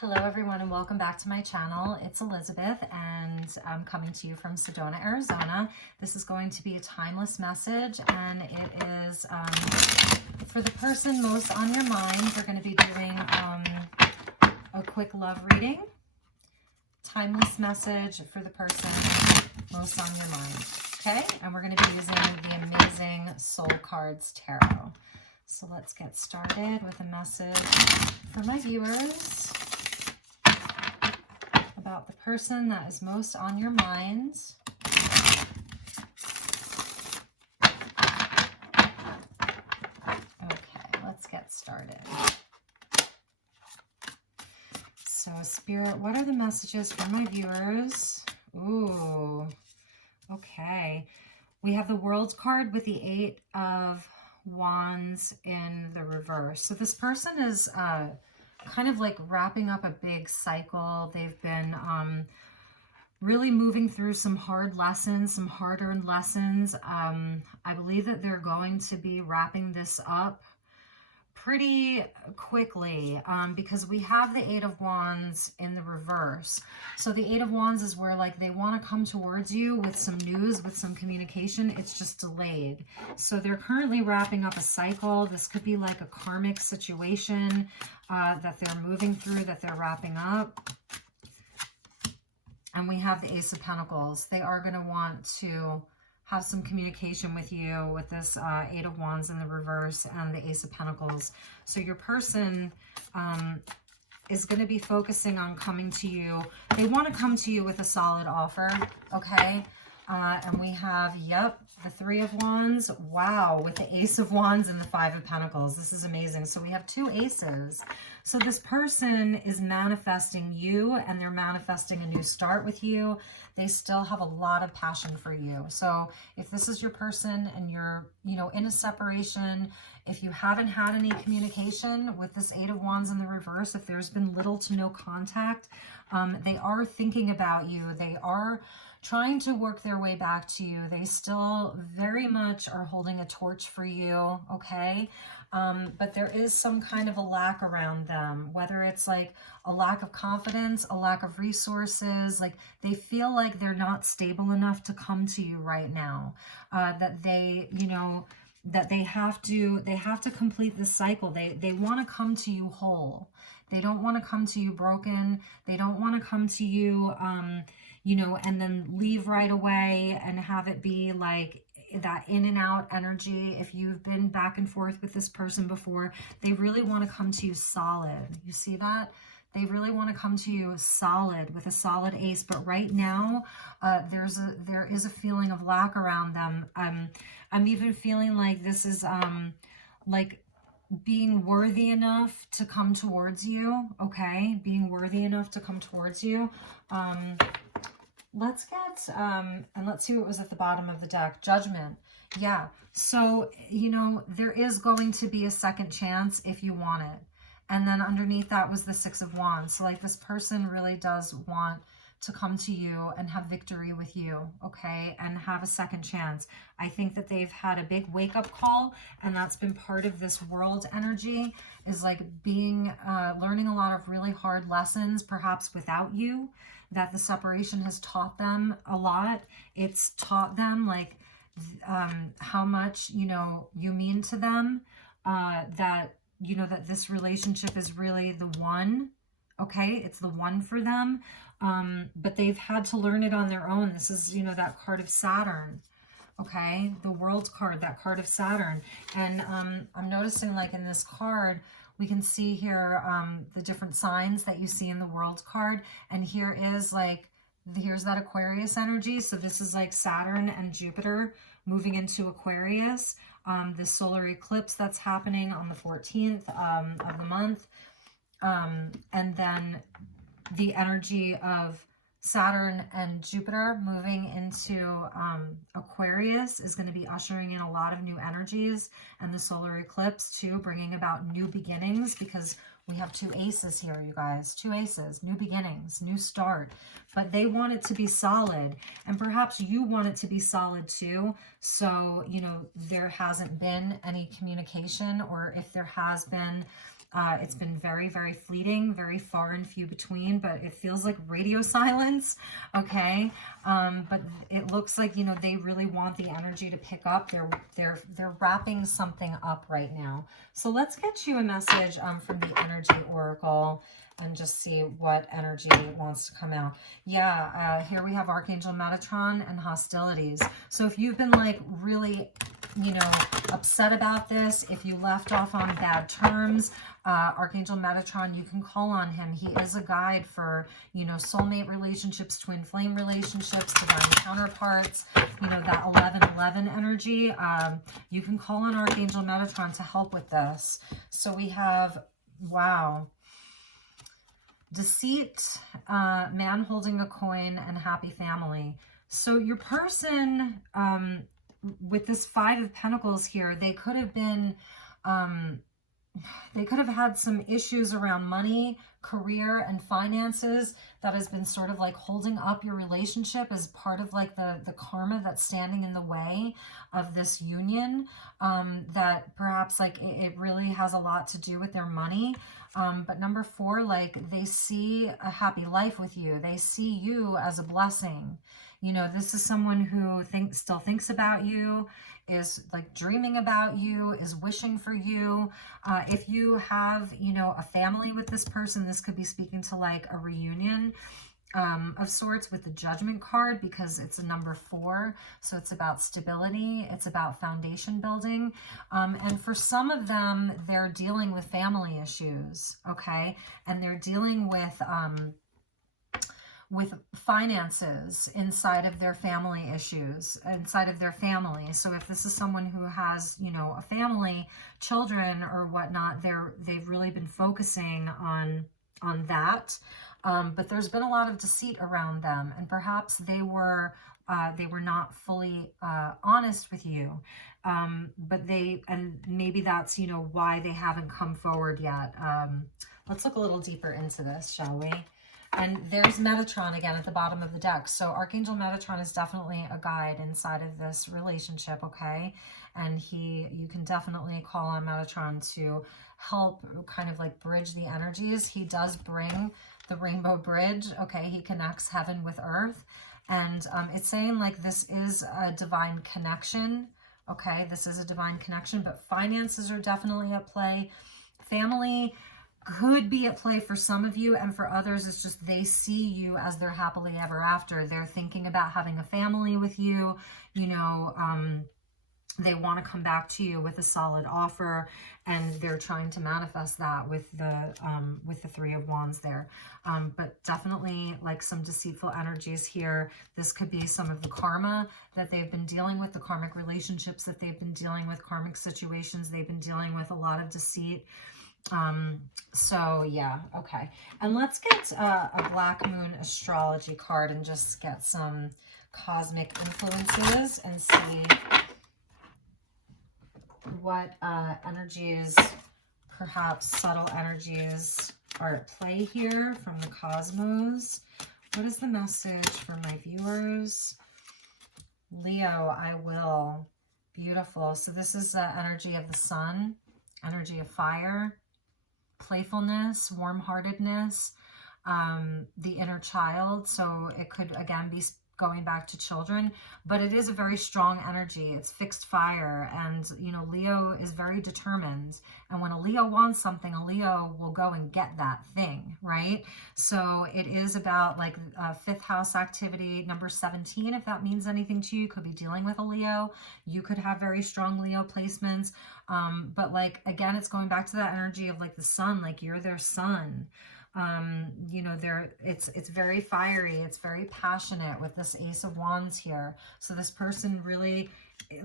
Hello everyone and welcome back to my channel. It's Elizabeth and I'm coming to you from Sedona, Arizona. This is going to be a timeless message and it is for the person most on your mind. We're going to be doing a quick love reading. Timeless message for the person most on your mind. Okay, and we're going to be using the amazing Soul Cards Tarot. So let's get started with a message for my viewers about the person that is most on your mind. Okay, let's get started. So, Spirit, what are the messages for my viewers? Ooh, okay. We have the World card with the 8 of Wands in the reverse. So this person is kind of like wrapping up a big cycle. They've been really moving through some hard lessons, some hard-earned lessons. I believe that they're going to be wrapping this up pretty quickly because we have the 8 of Wands in the reverse. So the 8 of Wands is where like they want to come towards you with some news, with some communication. It's just delayed. So they're currently wrapping up a cycle. This could be like a karmic situation that they're moving through, that they're wrapping up. And we have the Ace of Pentacles. They are going to want to have some communication with you with this 8 of Wands in the reverse and the Ace of Pentacles. So your person is going to be focusing on coming to you. They want to come to you with a solid offer, okay? And we have, yep, the 3 of Wands. Wow, with the Ace of Wands and the 5 of Pentacles. This is amazing. So we have 2 aces. So this person is manifesting you and they're manifesting a new start with you. They still have a lot of passion for you. So if this is your person and you're, you know, in a separation, if you haven't had any communication with this 8 of Wands in the reverse, if there's been little to no contact, they are thinking about you. They are trying to work their way back to you. They still very much are holding a torch for you, okay? But there is some kind of a lack around them, whether it's like a lack of confidence, a lack of resources, like they feel like they're not stable enough to come to you right now, that they, you know, that they have to complete this cycle. They want to come to you whole. They don't want to come to you broken. They don't want to come to you, you know, and then leave right away and have it be like that in and out energy. If you've been back and forth with this person before, they really want to come to you solid. You see that? They really want to come to you solid with a solid ace. But right now, there is a feeling of lack around them. I'm even feeling like this is like being worthy enough to come towards you. Okay, being worthy enough to come towards you. Let's get, and let's see what was at the bottom of the deck. Judgment. Yeah. So, you know, there is going to be a second chance if you want it. And then underneath that was the 6 of Wands. So like this person really does want to come to you and have victory with you, okay? And have a second chance. I think that they've had a big wake-up call, and that's been part of this world energy, is like being, learning a lot of really hard lessons, perhaps without you, that the separation has taught them a lot. It's taught them like how much, you know, you mean to them, that, you know, that this relationship is really the one, okay? It's the one for them. But they've had to learn it on their own. This is, you know, that card of Saturn, okay? The World card, that card of Saturn. And I'm noticing like in this card, we can see here the different signs that you see in the World card. And here is like, here's that Aquarius energy. So this is like Saturn and Jupiter moving into Aquarius. The solar eclipse that's happening on the 14th of the month. And then the energy of Saturn and Jupiter moving into Aquarius is going to be ushering in a lot of new energies, and the solar eclipse too, bringing about new beginnings, because we have 2 aces here, you guys. 2 aces, new beginnings, new start. But they want it to be solid, and perhaps you want it to be solid too. So, you know, there hasn't been any communication, or if there has been, It's been very, very fleeting, very far and few between, but it feels like radio silence, okay? But it looks like, you know, they really want the energy to pick up. They're wrapping something up right now. So let's get you a message from the Energy Oracle and just see what energy wants to come out. Yeah, here we have Archangel Metatron and hostilities. So if you've been like really, you know, upset about this, if you left off on bad terms, Archangel Metatron, you can call on him. He is a guide for, you know, soulmate relationships, twin flame relationships, divine counterparts, you know, that 1111 energy. You can call on Archangel Metatron to help with this. So we have, wow, deceit, man holding a coin, and happy family. So your person, with this Five of Pentacles here, they could have been, they could have had some issues around money, career, and finances that has been sort of like holding up your relationship as part of like the karma that's standing in the way of this union, that perhaps like it really has a lot to do with their money. But number 4, like they see a happy life with you. They see you as a blessing. You know, this is someone who still thinks about you, is like dreaming about you, is wishing for you. If you have, you know, a family with this person, this could be speaking to like a reunion of sorts with the Judgment card, because it's a number 4. So it's about stability. It's about foundation building. And for some of them, they're dealing with family issues. Okay. And they're dealing with finances inside of their family issues, inside of their family. So if this is someone who has, you know, a family, children or whatnot, they've really been focusing on that. But there's been a lot of deceit around them, and perhaps they were not fully honest with you. But and maybe that's, you know, why they haven't come forward yet. Let's look a little deeper into this, shall we? And there's Metatron again at the bottom of the deck. So Archangel Metatron is definitely a guide inside of this relationship, okay? And you can definitely call on Metatron to help kind of like bridge the energies. He does bring the rainbow bridge, okay? He connects heaven with earth. And it's saying like this is a divine connection, okay? This is a divine connection, but finances are definitely at play. Family could be at play for some of you, and for others it's just they see you as their happily ever after. They're thinking about having a family with you, you know, they want to come back to you with a solid offer, and they're trying to manifest that with the Three of Wands there. But definitely like some deceitful energies here. This could be some of the karma that they've been dealing with, the karmic relationships that they've been dealing with, karmic situations they've been dealing with, a lot of deceit. So yeah, okay. And let's get a Black Moon astrology card and just get some cosmic influences and see what energies, perhaps subtle energies, are at play here from the cosmos. What is the message for my viewers? Leo, I will. Beautiful. So this is the energy of the sun, energy of fire, playfulness, warm-heartedness, the inner child. So it could again be going back to children, but it is a very strong energy. It's fixed fire, and you know, Leo is very determined, and when a Leo wants something, a Leo will go and get that thing, right? So it is about like 5th house activity, number 17, if that means anything to you. Could be dealing with a Leo. You could have very strong Leo placements, but like again, it's going back to that energy of like the sun, like you're their sun. You know, it's very fiery, it's very passionate with this Ace of Wands here. So this person really,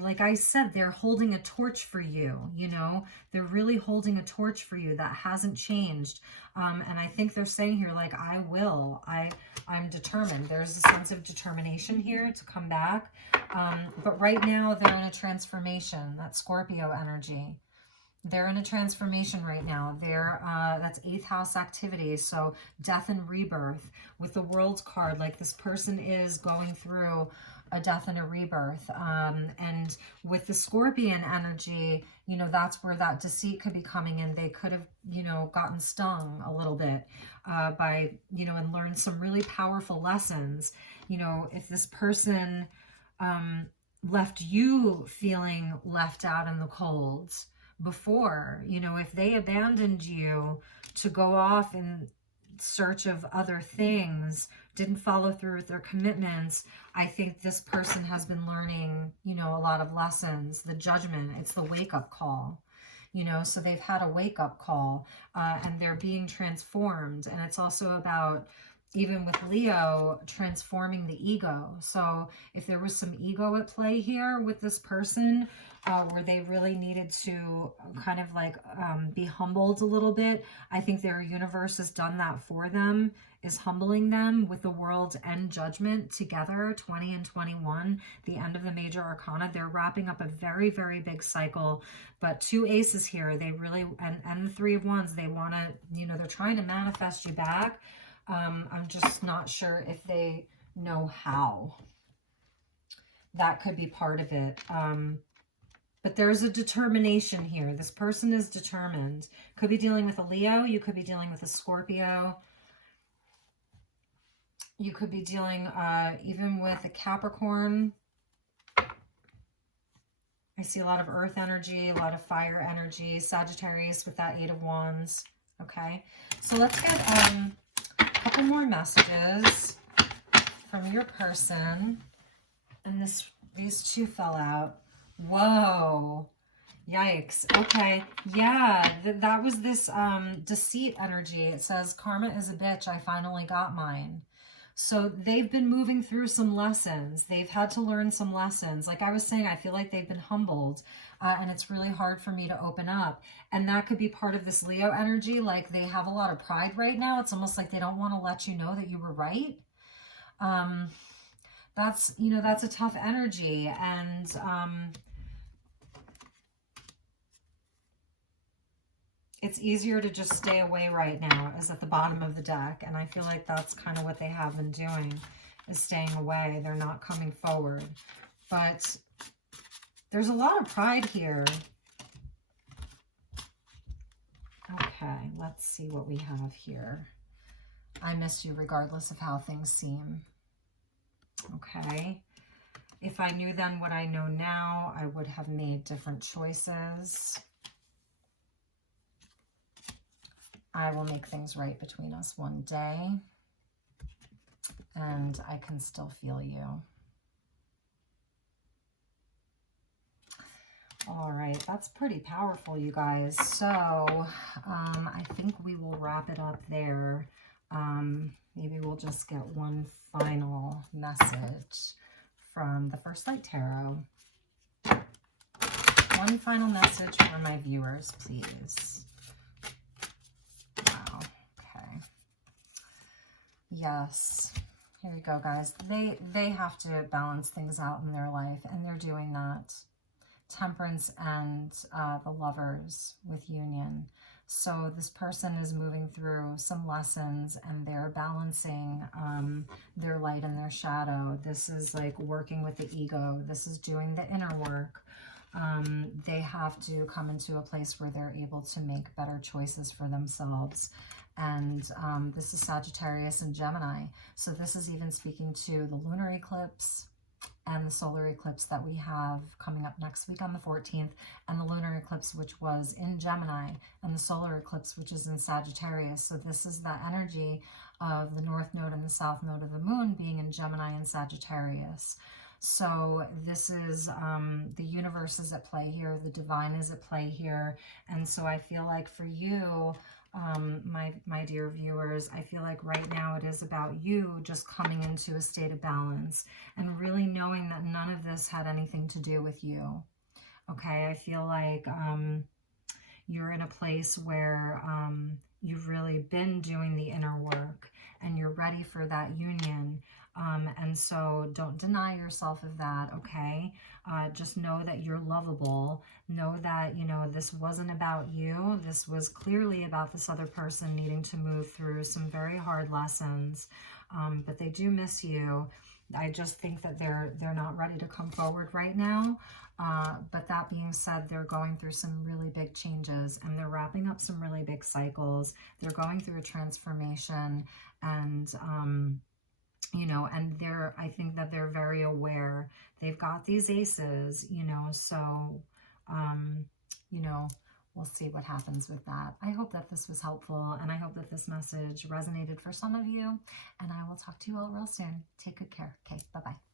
like I said, they're holding a torch for you, you know, they're really holding a torch for you that hasn't changed. And I think they're saying here, like, I'm determined. There's a sense of determination here to come back. But right now they're in a transformation, that Scorpio energy. They're in a transformation right now. That's 8th house activity. So death and rebirth with the World card, like this person is going through a death and a rebirth. And with the Scorpion energy, you know, that's where that deceit could be coming in. They could have, you know, gotten stung a little bit by, you know, and learned some really powerful lessons. You know, if this person left you feeling left out in the cold before, you know, if they abandoned you to go off in search of other things, didn't follow through with their commitments, I think this person has been learning, you know, a lot of lessons. The judgment, it's the wake-up call, you know, so they've had a wake-up call and they're being transformed. And it's also about, even with Leo, transforming the ego. So if there was some ego at play here with this person, where they really needed to kind of like be humbled a little bit, I think their universe has done that for them, is humbling them with the World and Judgment together, 20 and 21, the end of the major arcana. They're wrapping up a very, very big cycle, but 2 aces here. They really, and the 3 of Wands, they want to, you know, they're trying to manifest you back. I'm just not sure if they know how. That could be part of it. But there's a determination here. This person is determined. Could be dealing with a Leo. You could be dealing with a Scorpio. You could be dealing even with a Capricorn. I see a lot of earth energy, a lot of fire energy. Sagittarius with that 8 of Wands. Okay. So let's get a couple more messages from your person. And these 2 fell out. Whoa. Yikes. Okay. Yeah, that was this deceit energy. It says, karma is a bitch. I finally got mine. So they've been moving through some lessons. They've had to learn some lessons. Like I was saying, I feel like they've been humbled and it's really hard for me to open up. And that could be part of this Leo energy. Like they have a lot of pride right now. It's almost like they don't want to let you know that you were right. That's, you know, that's a tough energy. And it's easier to just stay away right now, is at the bottom of the deck. And I feel like that's kind of what they have been doing, is staying away. They're not coming forward. But there's a lot of pride here. Okay, let's see what we have here. I miss you regardless of how things seem. Okay. If I knew then what I know now, I would have made different choices. I will make things right between us one day. And I can still feel you. All right, that's pretty powerful, you guys. So I think we will wrap it up there. Maybe we'll just get one final message from the First Light Tarot. One final message for my viewers, please. Wow, okay. Yes, here we go, guys. They have to balance things out in their life, and they're doing that. Temperance and the Lovers with Union. So this person is moving through some lessons and they're balancing their light and their shadow. This is like working with the ego. This is doing the inner work. They have to come into a place where they're able to make better choices for themselves. And this is Sagittarius and Gemini. So this is even speaking to the lunar eclipse and the solar eclipse that we have coming up next week on the 14th, and the lunar eclipse, which was in Gemini, and the solar eclipse, which is in Sagittarius. So this is the energy of the north node and the south node of the moon being in Gemini and Sagittarius. So this is the universe is at play here, the divine is at play here. And so I feel like for you, my dear viewers, I feel like right now it is about you just coming into a state of balance and really knowing that none of this had anything to do with you. Okay, I feel like you're in a place where you've really been doing the inner work, and you're ready for that union. And so don't deny yourself of that, okay? Just know that you're lovable. Know that, you know, this wasn't about you. This was clearly about this other person needing to move through some very hard lessons. But they do miss you. I just think that they're not ready to come forward right now. But that being said, they're going through some really big changes, and they're wrapping up some really big cycles. They're going through a transformation, and you know, and I think that they're very aware. They've got these aces, you know, so you know, we'll see what happens with that. I hope that this was helpful, and I hope that this message resonated for some of you, and I will talk to you all real soon. Take good care. Okay, bye-bye.